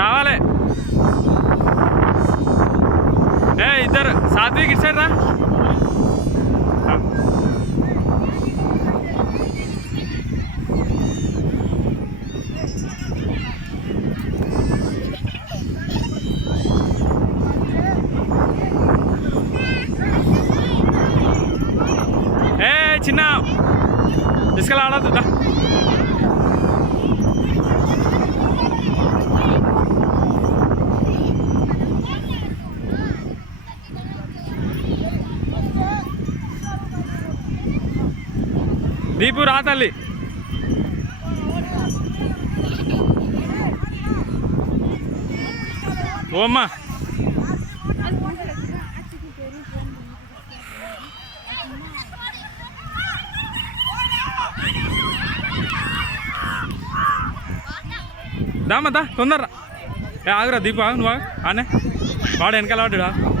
రావాలి. ఇద్దరు సాత్విక్ ఇటు సైడ్ రా. చిన్న ఇసుకలు ఆడద్దు. దీపు రా తల్లి. ఓమ్మా దామద్దా తొందరరా. ఆగురా దీపు, ఆగు నువ్వు ఆనే. వాడు వెనకాల వాడు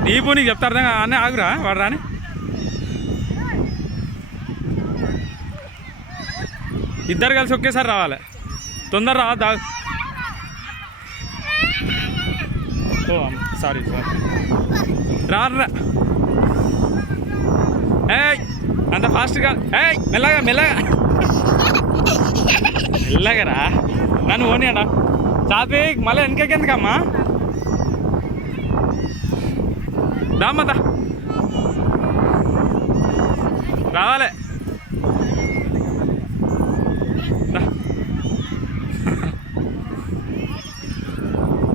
దీపు నీకు చెప్తారు ఆనే, ఆగురా వాడు రాని. ఇద్దరు కలిసి ఒకేసారి రావాలి. తొందర రా. ఓ సారీ రా. అంత ఫాస్ట్గా మెల్లగా మెల్లగా మెల్లగా రా. నన్ను ఓనియాడా సాత్విక్ మళ్ళీ వెనకెందుకమ్మా. దామత రావాలి.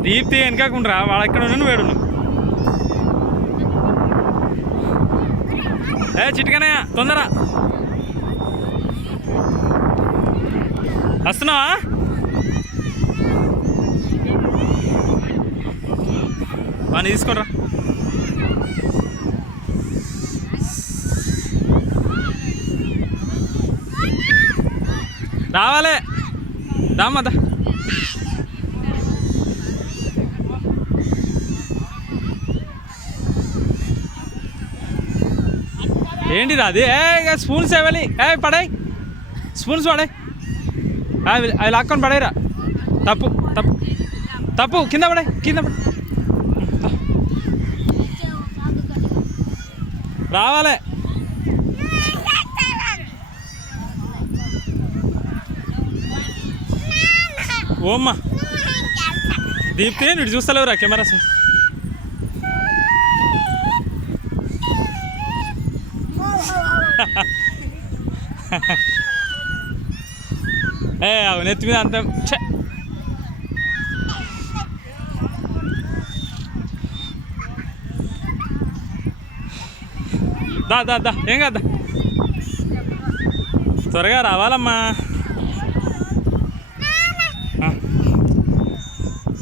దీప్తి వెనకాకుండా వాడు ఎక్కడ ఉన్నాను వేడు. చిటికనయ్య తొందర వస్తున్నావా. వాడిని తీసుకోరా. రావాలి. దామత ఏంటిది అది. స్పూన్స్ ఇవ్వాలి. పడాయి స్పూన్స్ పడాయి. అవి లాక్కొని పడాయిరా. తప్పు తప్పు తప్పు. కింద పడాయి, కింద పడ. రావాలి. ఓమ్మా దీప్తి నువ్వు చూస్తలేవురా కెమెరా. అవును ఎత్తి మీద అంత దా ఏం కదా. త్వరగా రావాలమ్మా.